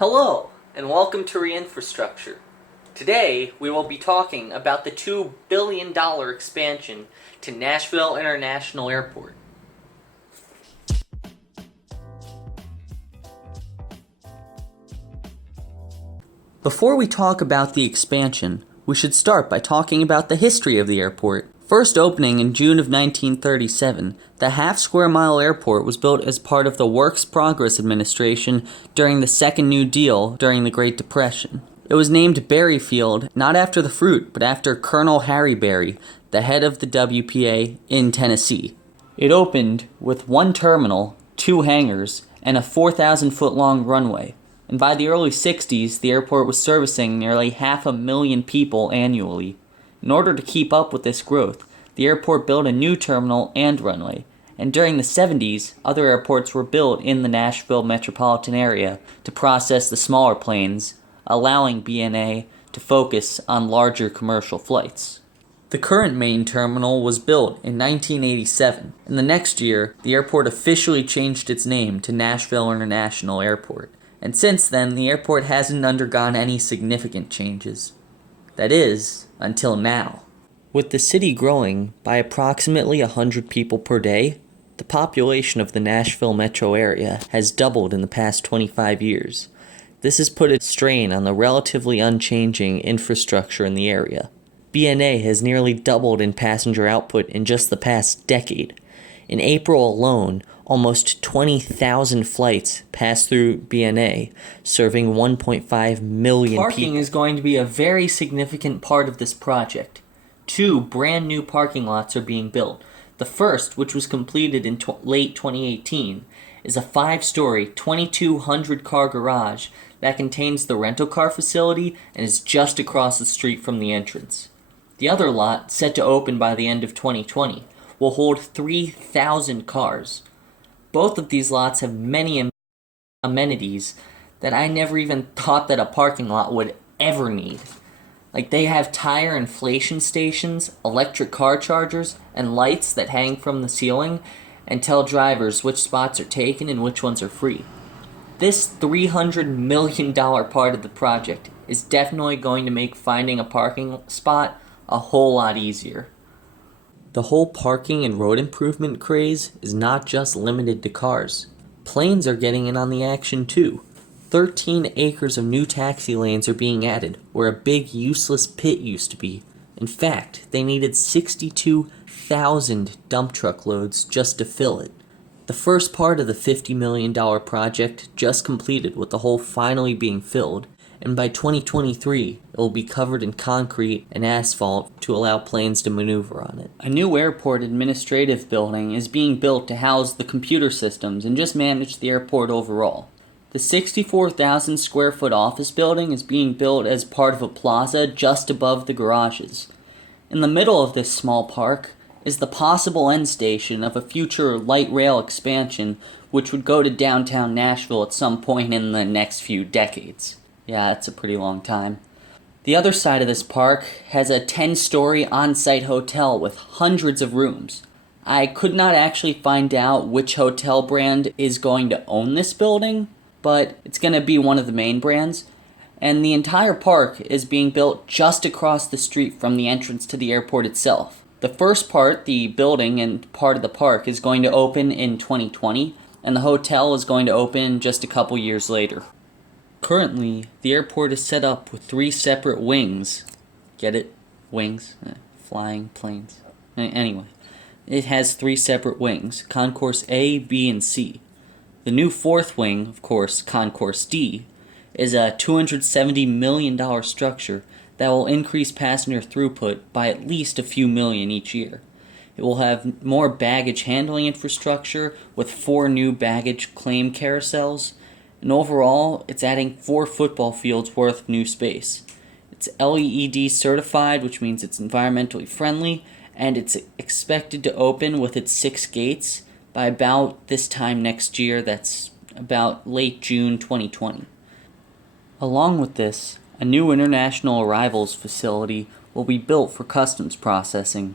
Hello, and welcome to Reinfrastructure. Today, we will be talking about the $2 billion expansion to Nashville International Airport. Before we talk about the expansion, we should start by talking about the history of the airport. First opening in June of 1937, the half-square-mile airport was built as part of the Works Progress Administration during the Second New Deal during the Great Depression. It was named Berry Field, not after the fruit, but after Colonel Harry Berry, the head of the WPA in Tennessee. It opened with one terminal, 2 hangars, and a 4,000-foot-long runway. And by the early 60s, the airport was servicing nearly 500,000 people annually. In order to keep up with this growth, the airport built a new terminal and runway, and during the 70s, other airports were built in the Nashville metropolitan area to process the smaller planes, allowing BNA to focus on larger commercial flights. The current main terminal was built in 1987, and the next year, the airport officially changed its name to Nashville International Airport, and since then, the airport hasn't undergone any significant changes. That is, until now. With the city growing by approximately 100 people per day, the population of the Nashville metro area has doubled in the past 25 years. This has put a strain on the relatively unchanging infrastructure in the area. BNA has nearly doubled in passenger output in just the past decade. In April alone, almost 20,000 flights passed through BNA, serving 1.5 million people. Parking is going to be a very significant part of this project. 2 brand new parking lots are being built. The first, which was completed in late 2018, is a 5-story, 2,200-car garage that contains the rental car facility and is just across the street from the entrance. The other lot, set to open by the end of 2020, will hold 3,000 cars. Both of these lots have many amenities that I never even thought that a parking lot would ever need. Like, they have tire inflation stations, electric car chargers, and lights that hang from the ceiling and tell drivers which spots are taken and which ones are free. This $300 million part of the project is definitely going to make finding a parking spot a whole lot easier. The whole parking and road improvement craze is not just limited to cars. Planes are getting in on the action too. 13 acres of new taxi lanes are being added, where a big useless pit used to be. In fact, they needed 62,000 dump truck loads just to fill it. The first part of the $50 million project just completed, with the hole finally being filled, and by 2023, it will be covered in concrete and asphalt to allow planes to maneuver on it. A new airport administrative building is being built to house the computer systems and just manage the airport overall. The 64,000 square foot office building is being built as part of a plaza just above the garages. In the middle of this small park is the possible end station of a future light rail expansion, which would go to downtown Nashville at some point in the next few decades. Yeah, that's a pretty long time. The other side of this park has a 10-story on-site hotel with hundreds of rooms. I could not actually find out which hotel brand is going to own this building, but it's going to be one of the main brands. And the entire park is being built just across the street from the entrance to the airport itself. The first part, the building and part of the park, is going to open in 2020, and the hotel is going to open just a couple years later. Currently, the airport is set up with 3 separate wings. Get it? Wings? Flying planes. Anyway, it has 3 separate wings, Concourse A, B, and C. The new 4th wing, of course, Concourse D, is a $270 million structure that will increase passenger throughput by at least a few million each year. It will have more baggage handling infrastructure with 4 new baggage claim carousels, and overall, it's adding 4 football fields worth of new space. It's LEED certified, which means it's environmentally friendly, and it's expected to open with its 6 gates by about this time next year. That's about late June 2020. Along with this, a new international arrivals facility will be built for customs processing.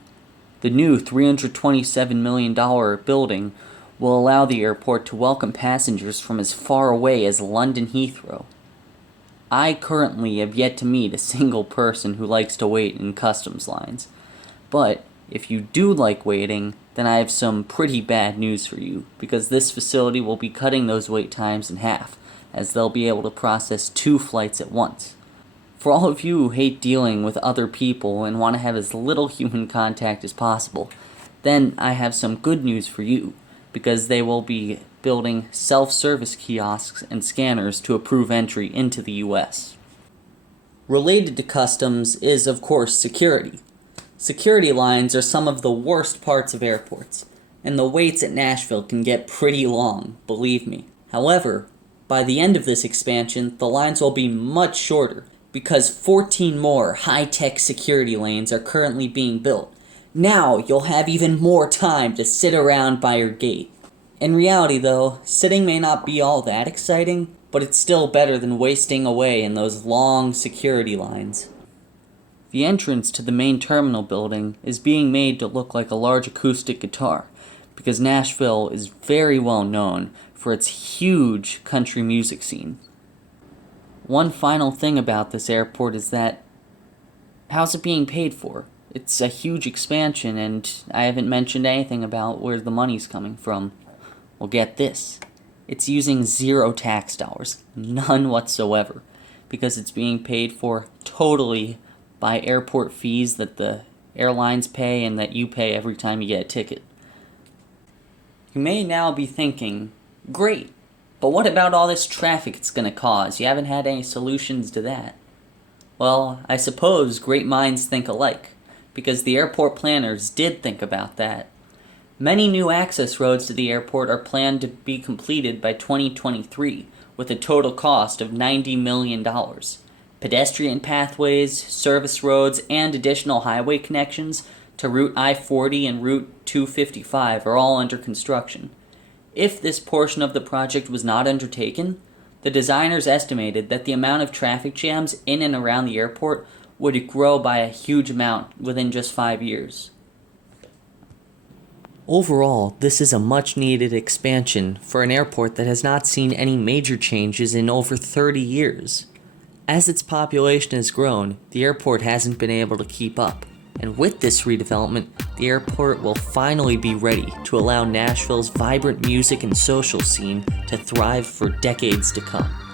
The new $327 million building will allow the airport to welcome passengers from as far away as London Heathrow. I currently have yet to meet a single person who likes to wait in customs lines. But if you do like waiting, then I have some pretty bad news for you, because this facility will be cutting those wait times in half, as they'll be able to process 2 flights at once. For all of you who hate dealing with other people and want to have as little human contact as possible, then I have some good news for you, because they will be building self-service kiosks and scanners to approve entry into the US. Related to customs is, of course, security. Security lines are some of the worst parts of airports, and the waits at Nashville can get pretty long, believe me. However, by the end of this expansion, the lines will be much shorter, because 14 more high-tech security lanes are currently being built. Now you'll have even more time to sit around by your gate. In reality though, sitting may not be all that exciting, but it's still better than wasting away in those long security lines. The entrance to the main terminal building is being made to look like a large acoustic guitar, because Nashville is very well known for its huge country music scene. One final thing about this airport is that, how's it being paid for? It's a huge expansion, and I haven't mentioned anything about where the money's coming from. Well, get this. It's using 0 tax dollars, none whatsoever, because it's being paid for totally by airport fees that the airlines pay and that you pay every time you get a ticket. You may now be thinking, great, but what about all this traffic it's going to cause? You haven't had any solutions to that. Well, I suppose great minds think alike, because the airport planners did think about that. Many new access roads to the airport are planned to be completed by 2023, with a total cost of $90 million. Pedestrian pathways, service roads, and additional highway connections to Route I-40 and Route 255 are all under construction. If this portion of the project was not undertaken, the designers estimated that the amount of traffic jams in and around the airport would grow by a huge amount within just 5 years. Overall, this is a much-needed expansion for an airport that has not seen any major changes in over 30 years. As its population has grown, the airport hasn't been able to keep up. And with this redevelopment, the airport will finally be ready to allow Nashville's vibrant music and social scene to thrive for decades to come.